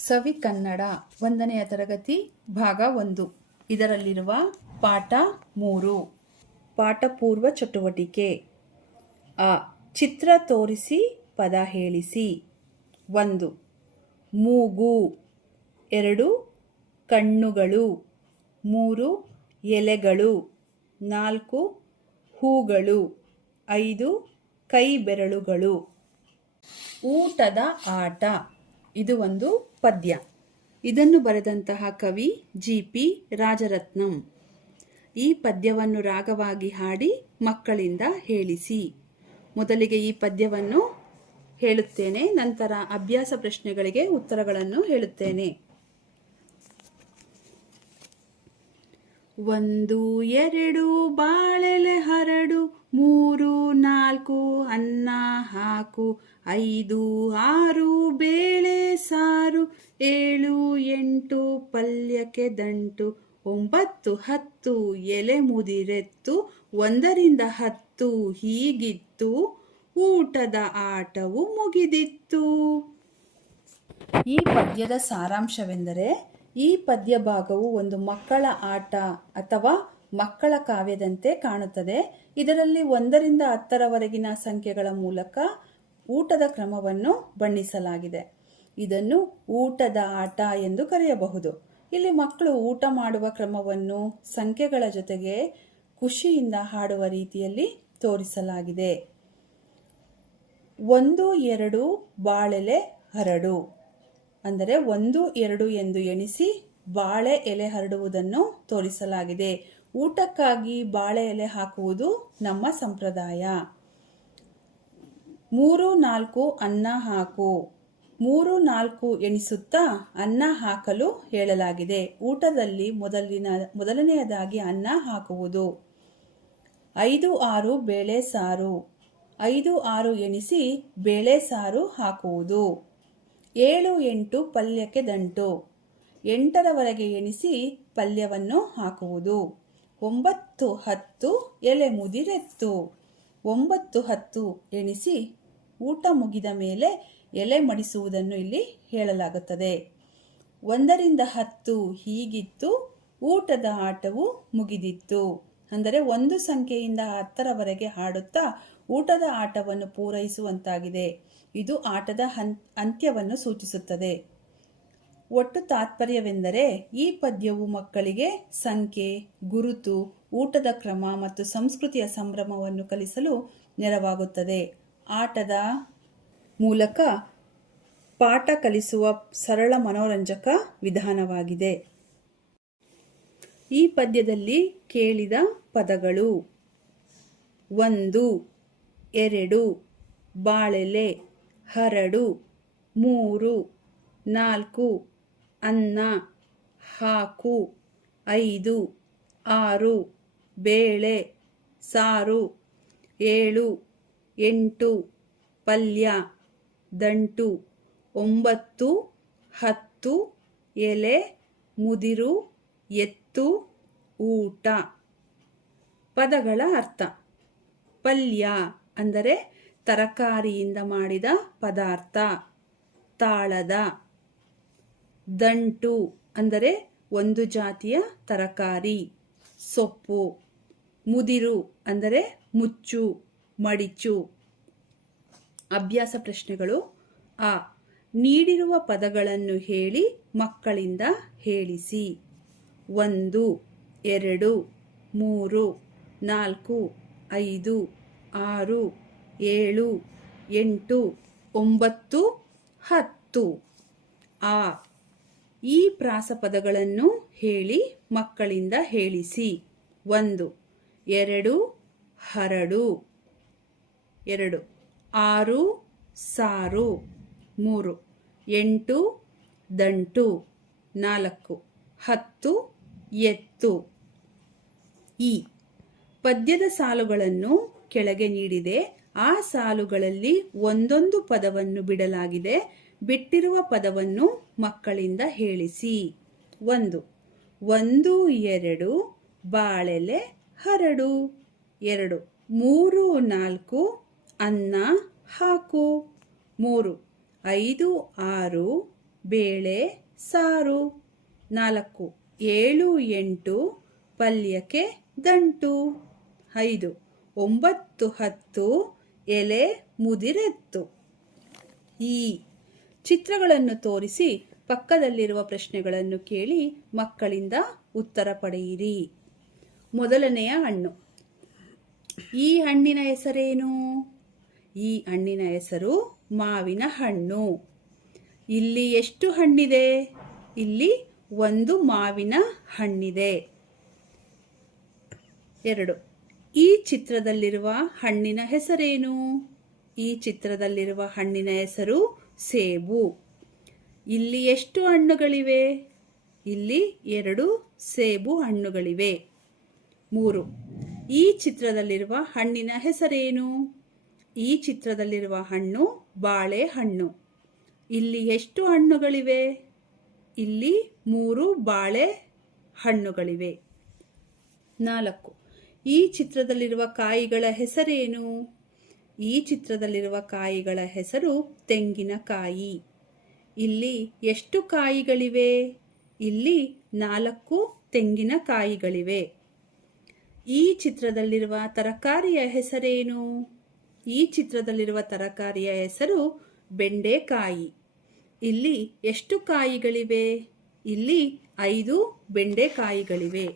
ಸವಿ ಕನ್ನಡ 1ನೆಯ ತರಗತಿ ಭಾಗ 1 ಇದರಲ್ಲಿರುವ ಪಾಠ 3 ಪಾಠ ಪೂರ್ವ ಚಟುವಟಿಕೆ ಅ ಚಿತ್ರ ತೋರಿಸಿ ಪದ ಹೇಳಿಸಿ 1 ಮೂಗು 2 ಕಣ್ಣುಗಳು 3 ಎಲೆಗಳು 4 ಹೂಗಳು 5 ಕೈ ಬೆರಳುಗಳು ಊಟದ ಆಟ ಇದು ಒಂದು ಪದ್ಯ. ಇದನ್ನು ಬರೆದಂತಹ ಕವಿ ಜಿ.ಪಿ. ರಾಜರತ್ನಂ. ಈ ಪದ್ಯವನ್ನು ರಾಗವಾಗಿ ಹಾಡಿ ಮಕ್ಕಳಿಂದ ಹೇಳಿಸಿ. ಮೊದಲಿಗೆ ಈ ಪದ್ಯವನ್ನು ಹೇಳುತ್ತೇನೆ, ನಂತರ ಅಭ್ಯಾಸ ಪ್ರಶ್ನೆಗಳಿಗೆ ಉತ್ತರಗಳನ್ನು ಹೇಳುತ್ತೇನೆ. 1 2 ಬಾಳೆಲೆ ಹರಡು 3 4 ಅನ್ನ ಹಾಕು 5 6 ಬೇಳೆ ಸಾರು 7 8 ಪಲ್ಯಕ್ಕೆ ದಂಟು 9 10 ಎಲೆ ಮುದಿರೆತ್ತು 1 ರಿಂದ 10 ಹೀಗಿತ್ತು ಊಟದ ಆಟವು ಮುಗಿದಿತ್ತು. ಈ ಪದ್ಯದ ಸಾರಾಂಶವೆಂದರೆ ಈ ಪದ್ಯ ಭಾಗವು ಒಂದು ಮಕ್ಕಳ ಆಟ ಅಥವಾ ಮಕ್ಕಳ ಕಾವ್ಯದಂತೆ ಕಾಣುತ್ತದೆ. ಇದರಲ್ಲಿ 1 ರಿಂದ 10ರವರೆಗಿನ ಸಂಖ್ಯೆಗಳ ಮೂಲಕ ಊಟದ ಕ್ರಮವನ್ನು ಬಣ್ಣಿಸಲಾಗಿದೆ. ಇದನ್ನು ಊಟದ ಆಟ ಎಂದು ಕರೆಯಬಹುದು. ಇಲ್ಲಿ ಮಕ್ಕಳು ಊಟ ಮಾಡುವ ಕ್ರಮವನ್ನು ಸಂಖ್ಯೆಗಳ ಜೊತೆಗೆ ಖುಷಿಯಿಂದ ಹಾಡುವ ರೀತಿಯಲ್ಲಿ ತೋರಿಸಲಾಗಿದೆ. 1 2 ಬಾಳೆಲೆ ಹರಡು ಅಂದರೆ 1 2 ಎಂದು ಎಣಿಸಿ ಬಾಳೆ ಎಲೆ ಹರಡುವುದನ್ನು ತೋರಿಸಲಾಗಿದೆ. ಊಟಕ್ಕಾಗಿ ಬಾಳೆ ಎಲೆ ಹಾಕುವುದು ನಮ್ಮ ಸಂಪ್ರದಾಯ. 3 4 ಅನ್ನ ಹಾಕು 3 4 ಎಣಿಸುತ್ತಾ ಅನ್ನ ಹಾಕಲು ಹೇಳಲಾಗಿದೆ. ಊಟದಲ್ಲಿ ಮೊದಲನೆಯದಾಗಿ ಅನ್ನ ಹಾಕುವುದು. 5 6 ಬೇಳೆ ಸಾರು 5 6 ಎಣಿಸಿ ಬೇಳೆ ಸಾರು ಹಾಕುವುದು. 7 8 ಪಲ್ಯಕ್ಕೆ ದಂಟು 8ರವರೆಗೆ ಎಣಿಸಿ ಪಲ್ಯವನ್ನು ಹಾಕುವುದು. 9 10 ಎಲೆ ಮುದಿರೆತ್ತು 9 10 ಎಣಿಸಿ ಊಟ ಮುಗಿದ ಮೇಲೆ ಎಲೆ ಮಡಿಸುವುದನ್ನು ಇಲ್ಲಿ ಹೇಳಲಾಗುತ್ತದೆ. 1 ರಿಂದ 10 ಹೀಗಿತ್ತು ಊಟದ ಆಟವು ಮುಗಿದಿತ್ತು ಅಂದರೆ 1 ಸಂಖ್ಯೆಯಿಂದ 10ರವರೆಗೆ ಹಾಡುತ್ತಾ ಊಟದ ಆಟವನ್ನು ಪೂರೈಸುವಂತಾಗಿದೆ. ಇದು ಆಟದ ಅಂತ್ಯವನ್ನು ಸೂಚಿಸುತ್ತದೆ. ಒಟ್ಟು ತಾತ್ಪರ್ಯವೆಂದರೆ ಈ ಪದ್ಯವು ಮಕ್ಕಳಿಗೆ ಸಂಖ್ಯೆ, ಗುರುತು, ಊಟದ ಕ್ರಮ ಮತ್ತು ಸಂಸ್ಕೃತಿಯ ಸಂಭ್ರಮವನ್ನು ಕಲಿಸಲು ನೆರವಾಗುತ್ತದೆ. ಆಟದ ಮೂಲಕ ಪಾಠ ಕಲಿಸುವ ಸರಳ ಮನೋರಂಜಕ ವಿಧಾನವಾಗಿದೆ. ಈ ಪದ್ಯದಲ್ಲಿ ಕೇಳಿದ ಪದಗಳು 1 2 ಬಾಳೆಲೆ ಹರಡು 3 4 ಅನ್ನ ಹಾಕು 5 6 ಬೇಳೆ ಸಾರು 7 8 ಪಲ್ಯ ದಂಟು 9 10 ಎಲೆ ಮುದಿರು ಎತ್ತು ಊಟ. ಪದಗಳ ಅರ್ಥ. ಪಲ್ಯ ಅಂದರೆ ತರಕಾರಿಯಿಂದ ಮಾಡಿದ ಪದಾರ್ಥ, ತಾಳದ. ದಂಟು ಅಂದರೆ ಒಂದು ಜಾತಿಯ ತರಕಾರಿ, ಸೊಪ್ಪು. ಮುದಿರು ಅಂದರೆ ಮುಚ್ಚು, ಮಡಿಚು. ಅಭ್ಯಾಸ ಪ್ರಶ್ನೆಗಳು. ಅ ನೀಡಿರುವ ಪದಗಳನ್ನು ಹೇಳಿ ಮಕ್ಕಳಿಂದ ಹೇಳಿಸಿ. 1 2 3 4 5 6 7 8 9 10. ಆ ಈ ಪ್ರಾಸಪದಗಳನ್ನು ಹೇಳಿ ಮಕ್ಕಳಿಂದ ಹೇಳಿಸಿ. 1 2 ಹರಡು 2 6 ಸಾರು 3 8 ದಂಟು 4 10 ಎತ್ತು. ಈ ಪದ್ಯದ ಸಾಲುಗಳನ್ನು ಕೆಳಗೆ ನೀಡಿದೆ. ಆ ಸಾಲುಗಳಲ್ಲಿ ಒಂದೊಂದು ಪದವನ್ನು ಬಿಡಲಾಗಿದೆ. ಬಿಟ್ಟಿರುವ ಪದವನ್ನು ಮಕ್ಕಳಿಂದ ಹೇಳಿಸಿ. 1 1 2 ಬಾಳೆಲೆ ಹರಡು 2 3 4 ಅನ್ನ ಹಾಕು 3 5 6 ಬೇಳೆ ಸಾರು. 4 7 8 ಪಲ್ಯಕ್ಕೆ ದಂಟು. 5 9 10 ಎಲೆ ಮುದಿರೆತ್ತು. ಈ ಚಿತ್ರಗಳನ್ನು ತೋರಿಸಿ ಪಕ್ಕದಲ್ಲಿರುವ ಪ್ರಶ್ನೆಗಳನ್ನು ಕೇಳಿ ಮಕ್ಕಳಿಂದ ಉತ್ತರ ಪಡೆಯಿರಿ. ಮೊದಲನೆಯ ಹಣ್ಣು. ಈ ಹಣ್ಣಿನ ಹೆಸರೇನು? ಈ ಹಣ್ಣಿನ ಹೆಸರು ಮಾವಿನ ಹಣ್ಣು. ಇಲ್ಲಿ ಎಷ್ಟು ಹಣ್ಣಿದೆ? ಇಲ್ಲಿ ಒಂದು ಮಾವಿನ ಹಣ್ಣಿದೆ. 2 ಈ ಚಿತ್ರದಲ್ಲಿರುವ ಹಣ್ಣಿನ ಹೆಸರೇನು? ಈ ಚಿತ್ರದಲ್ಲಿರುವ ಹಣ್ಣಿನ ಹೆಸರು ಸೇಬು. ಇಲ್ಲಿ ಎಷ್ಟು ಹಣ್ಣುಗಳಿವೆ? ಇಲ್ಲಿ 2 ಸೇಬು ಹಣ್ಣುಗಳಿವೆ. 3 ಈ ಚಿತ್ರದಲ್ಲಿರುವ ಹಣ್ಣಿನ ಹೆಸರೇನು? ಈ ಚಿತ್ರದಲ್ಲಿರುವ ಹಣ್ಣು ಬಾಳೆಹಣ್ಣು. ಇಲ್ಲಿ ಎಷ್ಟು ಹಣ್ಣುಗಳಿವೆ? ಇಲ್ಲಿ 3 ಬಾಳೆ ಹಣ್ಣುಗಳಿವೆ. 4 ಈ ಚಿತ್ರದಲ್ಲಿರುವ ಕಾಯಿಗಳ ಹೆಸರೇನು? ಈ ಚಿತ್ರದಲ್ಲಿರುವ ಕಾಯಿಗಳ ಹೆಸರು ತೆಂಗಿನಕಾಯಿ. ಇಲ್ಲಿ ಎಷ್ಟು ಕಾಯಿಗಳಿವೆ? ಇಲ್ಲಿ 4 ತೆಂಗಿನಕಾಯಿಗಳಿವೆ. ಈ ಚಿತ್ರದಲ್ಲಿರುವ ತರಕಾರಿಯ ಹೆಸರೇನು? ಈ ಚಿತ್ರದಲ್ಲಿರುವ ತರಕಾರಿಯ ಹೆಸರು ಬೆಂಡೆಕಾಯಿ. ಇಲ್ಲಿ ಎಷ್ಟು ಕಾಯಿಗಳಿವೆ? ಇಲ್ಲಿ 5 ಬೆಂಡೆಕಾಯಿಗಳಿವೆ.